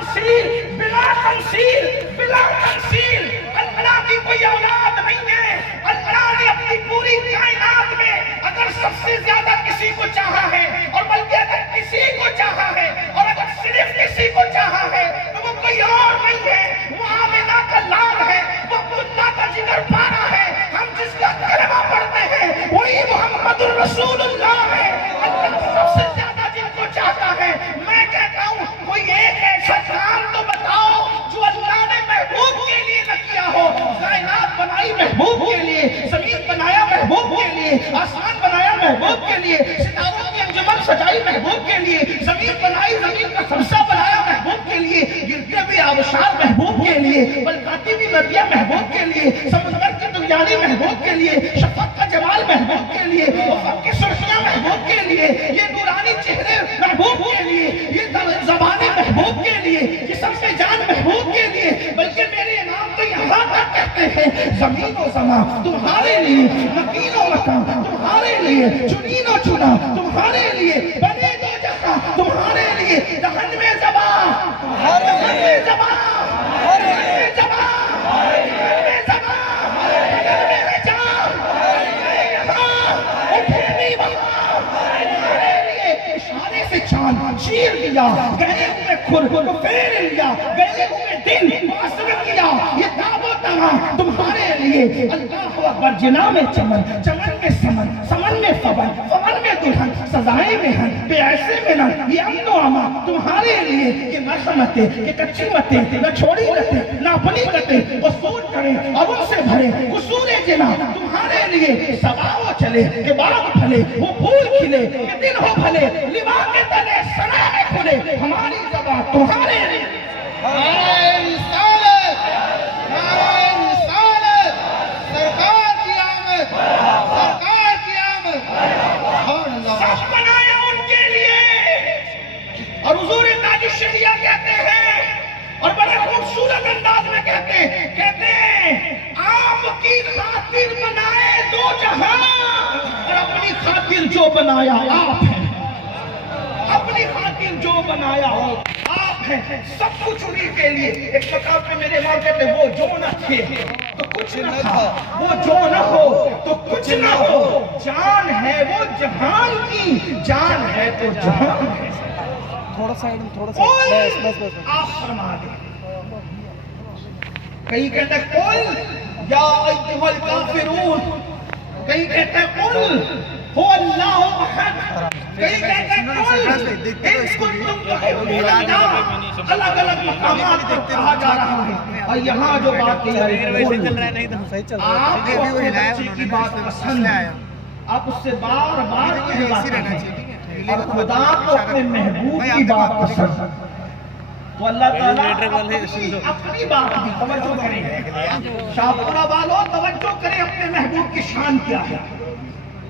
تمثیل اللہ کی کوئی اولاد نہیں ہے. اللہ نے اپنی پوری کائنات میں اگر سب سے زیادہ کسی کو چاہا ہے اور بلکہ اگر کسی کو چاہا ہے اور اگر صرف کسی کو چاہا ہے تو وہ کوئی اور نہیں ہے, وہ آمنہ کا لال ہے, وہ عبداللہ کا جگر پارا ہے. ہم جس کا کلمہ پڑھتے ہیں وہی محمد الرسول اللہ ہے. اللہ سب سے زیادہ جن کو چاہتا ہے. میں کہتا ہوں کوئی ایک ایسا کام تو بتاؤ جو اللہ نے محبوب کے لیے نہ کیا ہو. کائنات بنائی محبوب کے لیے, زمین بنایا محبوب کے لیے, آسمان بنایا محبوب کے لیے, ستاروں کی انجمن سجائی محبوب کے لیے, زمین بنائی, زمین کا سبزہ بنایا محبوب کے لیے, گرتے ہوئے آبشار محبوب کے لیے, بلکاتی ہوئی ندیاں محبوب کے لیے, سمندر کی دریائی محبوب کے لیے, شفق کا جمال محبوب کے لیے, افق کی سرخیاں محبوب کے لیے, یہ نورانی چہرے محبوب کے لیے, یہ زبانیں محبوب کے لیے, یہ سب سے جان محبوب کے لیے. بلکہ میرے امام تو یہاں تک کہتے ہیں زمین و زمان تمہارے لیے, مکین و مکان تمہارے لیے, چنین و چنا تمہارے لیے, بنے دو جہاں تمہارے لیے, دہن میں زبان تمہارے لیے, زبان تمہارے لیے, زبان تمہارے لیے, زبان تمہارے لیے, جان اٹھے بھی وہاں تمہارے لیے. اشارے سے چاند چیر دیا, گئے ہوئے کھر کو پھیر لیا, گئے ہوئے دن معصر کیا, یہ تاب و تمام تمہارے لیے. اللہ اکبر. جنا میں چمن, چمن میں سمن, سمن میں فون, فون میں دلہن, سزائیں میں ہن, بے ایسے میں نہ, یہ امن و امان تمہارے لیے. یہ مرحمتیں, یہ کچی متیں, نہ چھوڑی رہتے, نہ اپنی کتے, وصول کریں اور ان سے بھرے, قصور جنا تمہارے لیے. سباؤ چلے کہ باغ پھلے, وہ پھول کھلے کہ دن ہو بھلے, لوا کے تلے سرائے کھلے, ہماری زبان تمہارے لیے. سرکار کی آمد, سرکار کی آمد. سب بنایا ان کے لیے. اور حضور تاج الشریعہ کہتے ہیں اور بڑے خوبصورت انداز میں کہتے ہیں عام کی خاطر بنائے دو جہاں اور اپنی خاطر جو بنایا آپ ہے. اپنی خاطر جو بنایا آپ ہے. سب کچھ انہی کے لیے. ایک مقام پہ میرے ماں کہتے وہ جو نہ تھے تو کچھ نہ تھا, وہ جو نہ ہو تو کچھ نہ ہو. جان ہے وہ جہان کی, جان ہے تو جہان ہے. تھوڑا سائیڈ, تھوڑا قل سائیڈ, بس بس. آپ فرما دیں. کہیں کہتا ہے قل یا ایھا الکافرون, کہیں کہتا ہے قل هو اللہ احد, کہیں کہتا ہے قل ان کنتم تحبون اللہ. الگ الگ مقامات پر کہا جا رہا ہے. اور یہاں جو بات کی جا رہی ہے آپ کو اپنے بچے کی بات پسند ہے, آپ اس سے بار بار کہلاتے ہیں, اور خدا کو اپنے محبوب کی بات پسند ہے. تو اللہ تعالیٰ اپنی بات کی توجہ کریں. شاہپورہ والوں توجہ کریں, اپنے محبوب کی شان کیا ہے,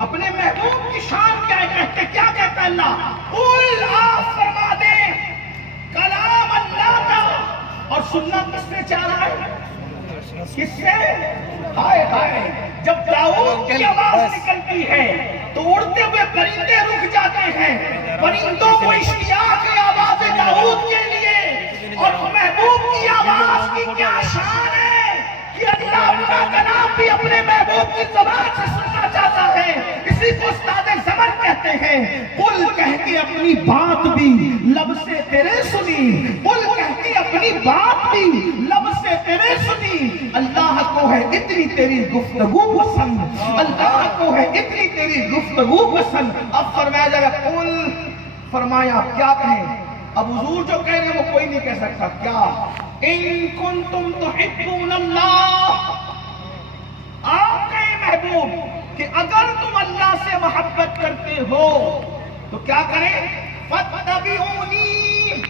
اپنے محبوب کی شان کیا ہے. کہتے کیا کہتا ہے اللہ, قل آپ فرما دیں کلام اللہ کا. اور سننا کس سے چاہ رہا ہے, کس سے؟ ہائے ہائے, جب داؤد کی آواز نکلتی ہے تو اڑتے ہوئے پرندے رک جاتے ہیں. پرندوں کو اشتیاق ہے آواز داؤد کے لیے. اور محبوب کی آواز کی کیا شان ہے کہ اللہ کا کلام بھی اپنے محبوب کی زبان سے سننا چاہتا ہے. اسی کو استاد زمن کہتے ہیں قل کہہ کے اپنی بات بھی لب سے تیرے سنی, قل کہہ کے اپنی بات بھی لب سے تیرے سنی. اللہ کو ہے اتنی تیری گفتگو پسند, اللہ کو ہے اتنی تیری گفتگو پسند. اب فرمایا جائے گا قل, فرمایا کیا کہیں. اب حضور جو کہہ رہے ہیں وہ کوئی نہیں کہہ سکتا. کیا ان کنتم تحبون اللہ, آپ کہیں محبوب کہ اگر تم اللہ سے محبت کرتے ہو تو کیا کریں, فاتبعونی,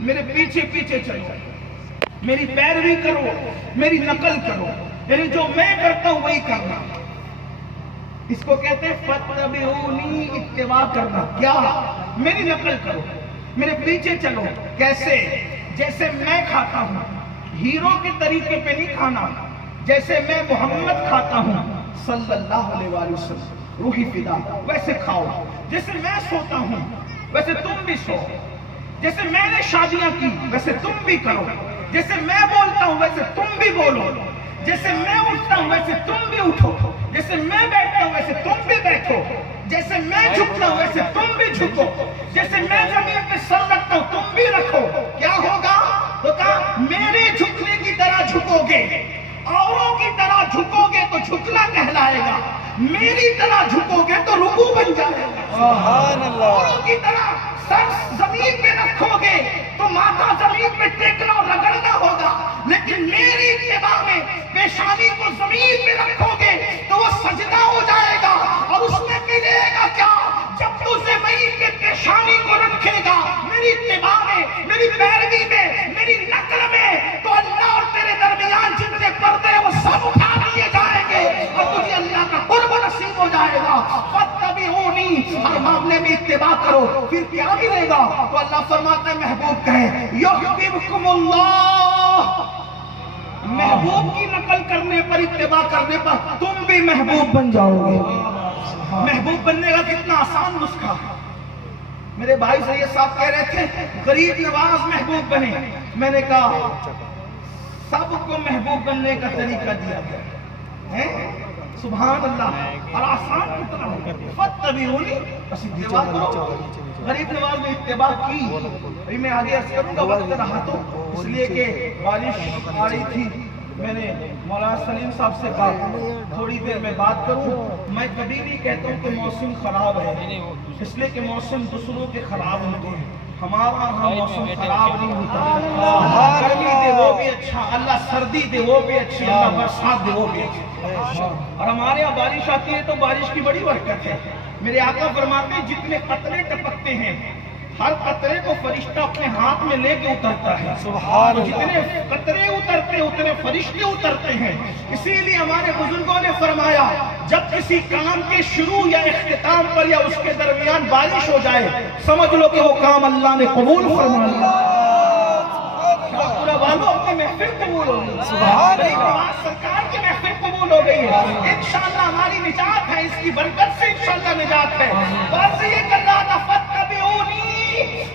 میرے پیچھے پیچھے چلو, میری پیروی کرو, میری نقل کرو, یعنی جو میں کرتا ہوں وہی کرنا. اس کو کہتے ہیں فاتبعونی, اتباع کرنا. کیا, میری نقل کرو, میرے پیچھے چلو. کیسے؟ جیسے میں کھاتا ہوں, ہیرو کے طریقے پہ نہیں کھانا, جیسے میں محمد کھاتا ہوں صلی اللہ علیہ وآلہ وسلم, روحی فدا, ویسے کھاؤ. جیسے میں سوتا ہوں ویسے تم بھی سو. جیسے میں نے شادیاں کی ویسے تم بھی کرو، جیسے میں بولتا ہوں ویسے تم بھی بولو، جیسے میں اٹھتا ہوں ویسے تم بھی اٹھو، جیسے میں بیٹھتا ہوں ویسے تم بھی بیٹھو، جیسے میں جھکتا ہوں ویسے تم بھی جھکو، جیسے میں زمین پہ سر رکھتا ہوں تم بھی رکھو۔ کیا ہوگا؟ تو کہا میرے جھکنے کی طرح جھکو گے، اوروں کی طرح جھکو گے تو جھکنا کہلائے گا، میری طرح جھکو گے تو رکوع بن جائے گا۔ سبحان اللہ۔ اوروں کی طرح سر زمین پہ رکھو گے تو ماتھا زمین پہ ٹیکنا اور رگڑنا ہوگا، لیکن میری اتباع میں پیشانی کو زمین پہ رکھو گے تو وہ سجدہ ہو جائے گا، اور اس میں ملے گا کیا؟ جب تو زمین پہ پیشانی کو رکھے گا میری اتباع میں، میری پیروی میں، میری نقل میں، تو اللہ اور تیرے درمیان جتنے پردے وہ سب اٹھا دیے جائیں گے اور تجھے اللہ کا قرب نصیب ہو جائے گا۔ فاتبعونی، ہر معاملے میں اتباع کرو، پھر کیا ملے گا؟ تو اللہ فرماتا ہے محبوب کہے یحببکم اللہ، محبوب کی نقل کرنے پر، اتباع کرنے پر تم بھی محبوب بن جاؤ گے۔ محبوب بننے کا کتنا آسان نسخہ ہے۔ میرے بھائی سید صاحب کہہ رہے تھے غریب نواز محبوب بنے، میں نے کہا سب کو محبوب بننے کا طریقہ دیا گیا ہے، سبحان اللہ، اور آسان کتنا ہے۔ فاتبعونی، بس اتباع کرو۔ غریب نواز نے اتباع کی۔ ابھی میں آگے عرض کروں گا، وقت رہا تو اس لیے کہ بارش آ رہی تھی، میں نے مولانا سلیم صاحب سے کہا تھوڑی دیر میں بات کروں۔ میں کبھی نہیں کہتا ہوں کہ موسم خراب ہے، اس لیے کہ موسم دوسروں کے خراب ہوتے ہیں، ہمارا ہاں موسم خراب نہیں ہوتا۔ گرمی دے وہ بھی اچھا، اللہ سردی دے وہ بھی اچھی، اللہ برسات دے وہ بھی اچھی۔ اور ہمارے یہاں بارش آتی ہے تو بارش کی بڑی برکت ہے۔ میرے آقا فرماتے ہیں جتنے قطرے ٹپکتے ہیں ہر قطرے کو فرشتہ اپنے ہاتھ میں لے کے اترتا ہے، سبحان اللہ۔ جتنے قطرے اترتے اتنے فرشتے اترتے ہیں۔ اسی لیے ہمارے بزرگوں نے فرمایا جب کسی کام کے شروع یا اختتام پر یا اس کے درمیان بارش ہو جائے سمجھ لو کہ وہ کام اللہ نے قبول فرما لیا۔ پورا والو اپنی محفل قبول ہو گئی، سبحان اللہ۔ نواز سرکار کی محفل قبول ہو گئی ہے، انشاءاللہ ہماری نجات ہے، اس کی برکت سے انشاءاللہ نجات ہے۔ بس یہ کرنا تھا، فاتبعونی،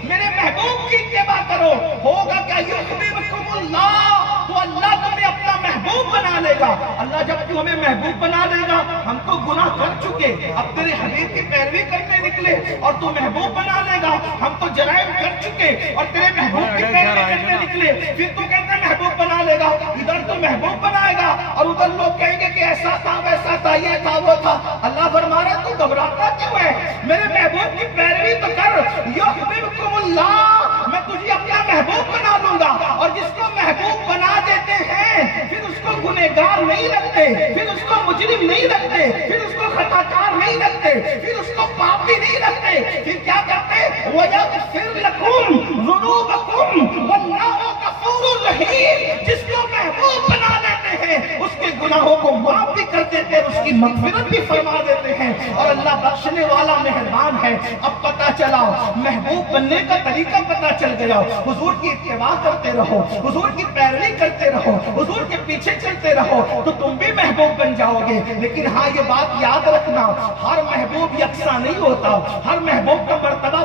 میرے محبوب کی اتباع کرو، ہوگا کیا؟ یحببکم اللہ، تو اللہ تمہیں اپنا محبوب بنا لے گا۔ اللہ جب تو ہمیں محبوب بنا لے گا، ہم تو گناہ کر چکے، اب تیرے حبیب کی پیروی کرنے نکلے اور تو محبوب بنا لے گا، ہم تو جرائم کر چکے اور تیرے محبوب کی پیروی کرنے نکلے، پھر تو کہتے ہیں محبوب بنا لے گا، ادھر تو محبوب بنائے گا اور ادھر لوگ کہیں گے کہ ایسا تھا ویسا تھا یہ تھا وہ تھا۔ اللہ فرما رہا ہے تو گھبراتا کیوں ہے؟ میرے محبوب کی پیروی تو کر، یحببکم اللہ، میں تجھے اپنا محبوب بنا لوں گا۔ اور جس کو محبوب بنا دیتے ہیں پھر اس کو گنہگار نہیں رکھتے، پھر اس کو مجرم نہیں رکھتے، پھر اس کو خطا کار نہیں رکھتے، پھر اس کو پاپی نہیں رکھتے، پھر کیا کرتے؟ وَيَغْفِرْ لَكُمْ ذُنُوبَكُمْ وَاللَّهُ غَفُورٌ رَحِيمٌ، جس کو محبوب بنا دیتے ہیں اس کے گناہوں کو معاف بھی کر دیتے ہیں، اس کی مغفرت بھی فرما دیتے ہیں، اور اللہ بخشنے والا مہربان ہے۔ اب پتہ چلا محبوب بننے کا طریقہ پتہ چل گیا، حضور کی اتباع کرتے رہو، حضور کی پیروی کرتے رہو، حضور کے پیچھے چلتے رہو تو تم بھی محبوب بن جاؤ گے۔ لیکن ہاں یہ بات یاد رکھنا، ہر محبوب یکساں نہیں ہوتا، ہر محبوب کا مرتبہ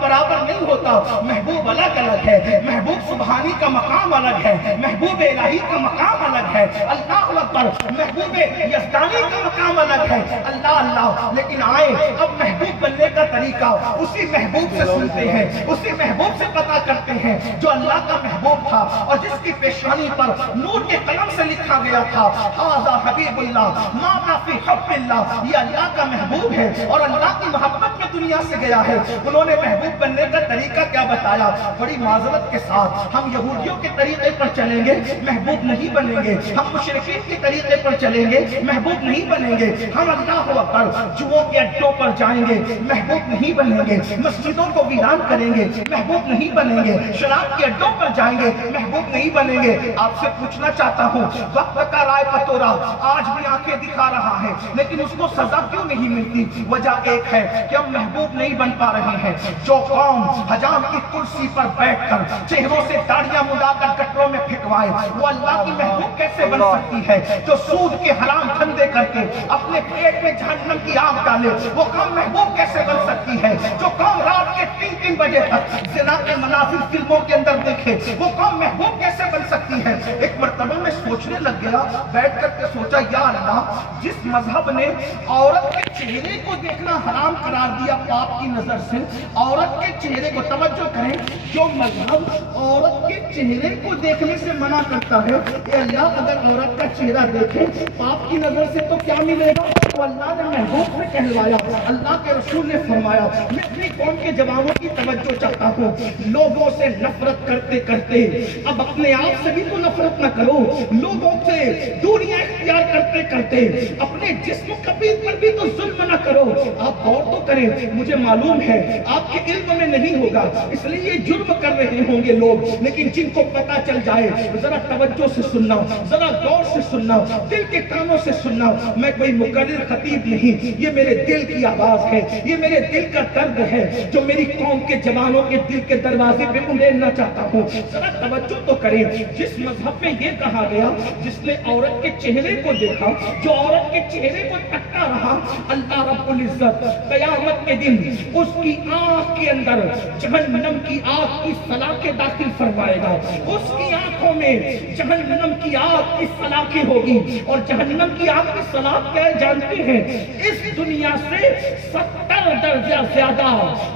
برابر نہیں ہوتا، محبوب الگ الگ ہے، محبوب سبحانی کا مقام الگ ہے، محبوب الہی کا مقام الگ ہے، اللہ اکبر، محبوب یزدانی کا مقام الگ ہے، اللہ اللہ۔ لیکن آئے اب محبوب بننے کا طریقہ اسی محبوب سے سنتے ہیں، اسی محبوب سے پتہ کرتے ہیں جو اللہ کا محبوب تھا اور جس کی پیشانی پر نور کے قلم سے لکھا گیا تھا ھذا حبیب اللہ مات فی حب اللہ، یہ اللہ کا محبوب ہے اور اللہ کی محبت میں دنیا سے گیا ہے۔ انہوں نے محبوب بننے کا طریقہ کیا بتایا؟ بڑی معذرت کے ساتھ ہم یہودیوں کے طریقے پر چلیں گے محبوب نہیں بنیں گے، ہم مشرکین کے طریقے پر چلیں گے محبوب نہیں بنیں گے، ہم اللہ اکبر جوؤں کے اڈوں پر جائیں گے محبوب نہیں بنیں گے، مسجدوں کو ویران کریں گے محبوب نہیں بنیں گے، شراب کے اڈوں پر جائیں گے محبوب نہیں بنیں گے۔ آپ سے پوچھنا چاہتا ہوں وقت کا رائے پتورا آج بھی آنکھیں دکھا رہا ہے لیکن اس کو سزا کیوں نہیں ملتی؟ وجہ ایک ہے کہ ہم محبوب نہیں بن پا رہے ہیں۔ جو قوم حجام کی کرسی پر بیٹھ کر چہروں سے داڑیاں مڈا کر گٹروں میں پھینکوائے، وہ اللہ کی محبوب کیسے بن سکتی ہے؟ جو سود کے حرام دھندے کر کے اپنے پیٹ میں جہنم کی آگ ڈالے، وہ قوم محبوب کیسے بن سکتی ہے؟ جو قوم رات کے 3 بجے تک زنا کے مناظر فلموں کے اندر دیکھے، وہ قوم محبوب کیسے بن سکتی ہے؟ ایک مرتبہ میں سوچنے لگ گیا، بیٹھ کر کے سوچا، یا اللہ، جس مذہب نے عورت کے چہرے کو دیکھنا حرام قرار دیا پاپ کی نظر سے، عورت کے چہرے کو، توجہ کریں، جو مذہب عورت کے چہرے کو دیکھنے سے منع کرتا ہے، اے اللہ اگر عورت کا چہرہ دیکھے پاپ کی نظر سے تو کیا ملے گا؟ تو اللہ نے محبوب سے کہلوایا، اللہ کے رسول نے فرمایا، میں اپنی قوم کے جوانوں کی توجہ چاہتا ہوں، لوگوں سے نفرت کرتے کرتے اب اپنے آپ سے بھی تو نفرت نہ کرو، لوگوں سے دوریاں اختیار کرتے کرتے اپنے جسم کبیر پر بھی تو ظلم نہ کرو۔ آپ غور تو کریں، مجھے معلوم ہے آپ کے علم میں نہیں ہوگا، اس لیے یہ جرم کر رہے ہوں گے لوگ، لیکن جن کو پتا چل جائے ذرا توجہ سے سننا، ذرا غور سے سننا، دل کے کانوں سے سننا۔ میں کوئی مقرر خطیب نہیں، یہ میرے دل کی آواز ہے، یہ میرے دل کا درد ہے جو میری قوم کے جوانوں کے دل کے دروازے پہ اڑیلنا چاہتا ہوں۔ ذرا توجہ تو کریں، جس مذہب میں یہ کہا گیا جس نے عورت کے چہرے کو دیکھا، جو عورت کے چہرے کو تکتا رہا، اللہ رب العزت قیامت کے دن اس کی آنکھ کے اندر جہنم کی آگ کی سلاخیں داخل فرمائے گا، اس کی آنکھوں میں جہنم کی آگ کی سلاخیں ہوگی، اور جہنم کی آگ کی سلاخ کیا ہے جانتے ہیں؟ اس دنیا سے 70 درجہ زیادہ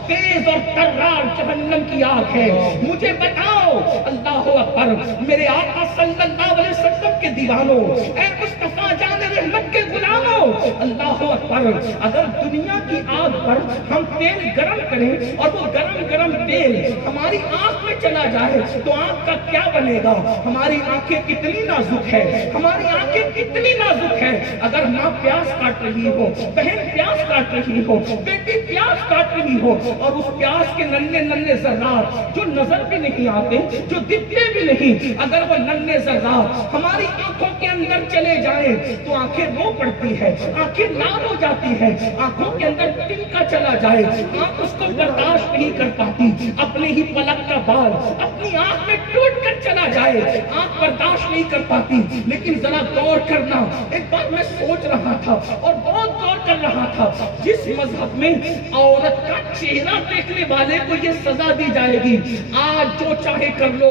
تیز اور ترار جہنم کی آگ ہے۔ مجھے بتاؤ، اللہ اکبر، میرے آقا صلی اللہ علیہ وسلم کے دیوانوں، اے مصطفیٰ جان رحمت کے غلاموں، اللہ اکبر، اگر دنیا کی آگ پر ہم تیل گرم کریں اور وہ گرم تیل ہماری آنکھ میں چلا جائے تو آنکھ کا کیا بنے گا؟ ہماری آنکھیں کتنی نازک ہے، ہماری آنکھیں کتنی نازک ہے۔ اگر ماں پیاس کاٹ رہی ہو، بہن پیاس کاٹ رہی ہو، بیٹی پیاس کاٹ رہی ہو، اور اس پیاس کے ننھے ذرات جو نظر بھی نہیں آتے، جو دکھتے بھی نہیں، اگر وہ ننھے ذرات ہماری آنکھوں کے اندر چلے جائیں تو آنکھیں رو پڑتی ہے، آنکھیں لال ہو جاتی ہے، آنکھوں کے اندر تنکا چلا جائے، آنکھ اس کو برداشت نہیں کر پاتی، اپنے ہی پلک کا بال اپنی آنکھ میں ٹوٹ کر چلا جائے، آنکھ برداشت نہیں کر پاتی۔ لیکن ذرا غور کرنا، ایک بار میں سوچ رہا تھا اور بہت غور کر رہا تھا، جس مذہب میں عورت کا چہرہ دیکھنے والے کو یہ سزا دی جائے گی، آج جو چاہے کر لو،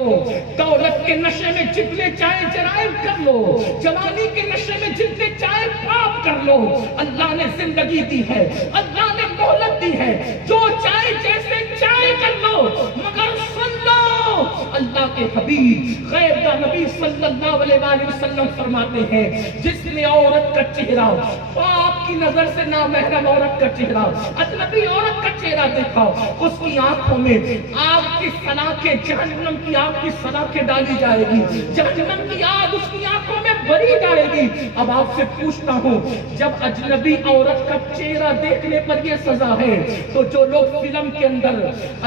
دولت کے نشے میں جتنے چاہے جرائم کر لو، جوانی کے نشے میں جتنے چاہے پاپ کر لو، اللہ نے زندگی دی ہے، اللہ نے مہلت دی ہے، جو چاہے جیسے چاہے کر لو، مگر سن لو، اللہ کے حبیب غیب کا نبی صلی اللہ علیہ وآلہ وسلم فرماتے ہیں، جس نے عورت کا چہرہ، پاپ کی نظر سے نامحرم عورت کا چہرہ، اجنبی عورت کا چہرہ دیکھا، اس کی آنکھوں میں آگ کی سلاخیں، جہنم کی آگ کی سلاخیں ڈالی جائے گی، جہنم کی آگ اس کی آنکھوں میں بری جائے گی۔ اب آپ سے پوچھتا ہوں، جب اجنبی عورت کا چہرہ دیکھنے پر یہ سزا ہے تو جو لوگ فلم کے اندر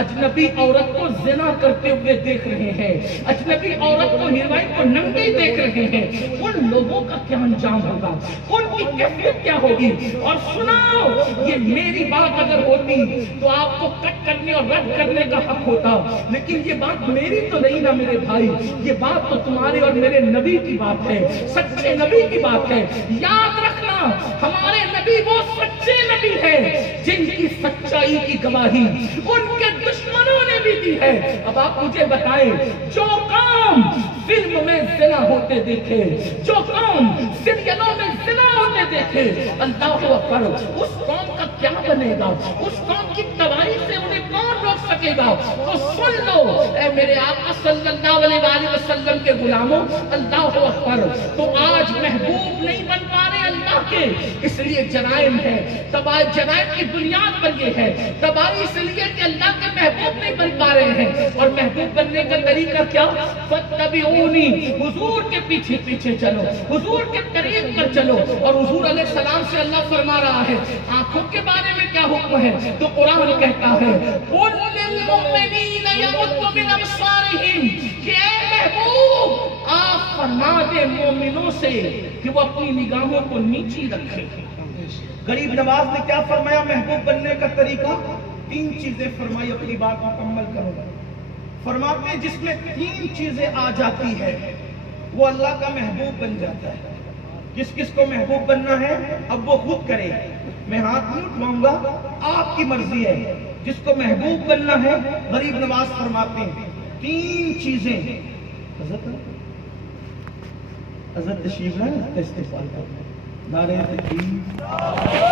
اجنبی عورت کو زنا کرتے ہوئے دیکھ رہے ہیں، اجنبی عورت کو ہیروئن کو ننگی دیکھ رہے ہیں، ان لوگوں کا کیا انجام ہوگا، ان کی کیفیت کیا ہوگی؟ اور سنو، یہ میری بات اگر ہوتی تو آپ کو کٹ کرنے اور رد کرنے کا حق ہوتا، لیکن یہ بات میری تو نہیں نا میرے بھائی، یہ بات تو تمہارے اور میرے نبی کی بات ہے، سچے نبی کی بات ہے۔ یاد رکھنا، ہمارے نبی وہ سچے نبی ہیں جن کی سچائی کی گواہی ان کے دشمنوں نے بھی دی ہے۔ اب آپ مجھے بتائیں، جو قوم فلم میں زنا ہوتے دیکھے، جو قوم سیریلوں میں زنا ہوتے دیکھے، اللہ اکبر، اس قوم کا کیا بنے گا؟ اس قوم کی تباہی سے انہیں کون روک سکے گا؟ تو سن لو، اے میرے آقا صلی اللہ علیہ وآلہ وسلم کے غلاموں، اللہ اکبر، تو آج محبوب نہیں بن پا رہے اللہ کے، اس لیے جرائم ہے، تباہی جرائم کی بنیاد پر یہ ہے، تباہی اس لیے کہ اللہ کے محبوب نہیں بن پا رہے ہیں، اور محبوب بننے کا طریقہ کیا؟ فَاتَّبِعُونِی، حضور کے پیچھے پیچھے چلو، حضور کے طریق پر چلو۔ اور حضور علیہ السلام سے اللہ فرما رہا ہے، آنکھوں کے بارے میں کیا حکم ہے؟ تو قرآن کہتا ہے، قُلْ لِلْمُؤْمِنِينَ يَغُضُّوا مِنْ أَبْصَارِهِمْ، کہ اے محبوب آپ فرما دے مومنوں سے کہ وہ اپنی نگاہوں کو نیچی رکھے۔ غریب نواز نے کیا فرمایا محبوب بننے کا طریقہ؟ 3 چیزیں فرمائی، اپنی بات مکمل کرو۔ فرماتے ہیں جس میں 3 چیزیں آ جاتی ہے وہ اللہ کا محبوب بن جاتا ہے. کس کس کو محبوب بننا ہے اب وہ خود کرے, میں ہاتھ نہیں اٹھاؤں گا, آپ کی مرضی ہے. جس کو محبوب بننا ہے غریب نواز فرماتے ہیں 3 چیزیں. حضرت تشریف لائیں, استقبال کریں. نعرہ تکبیر.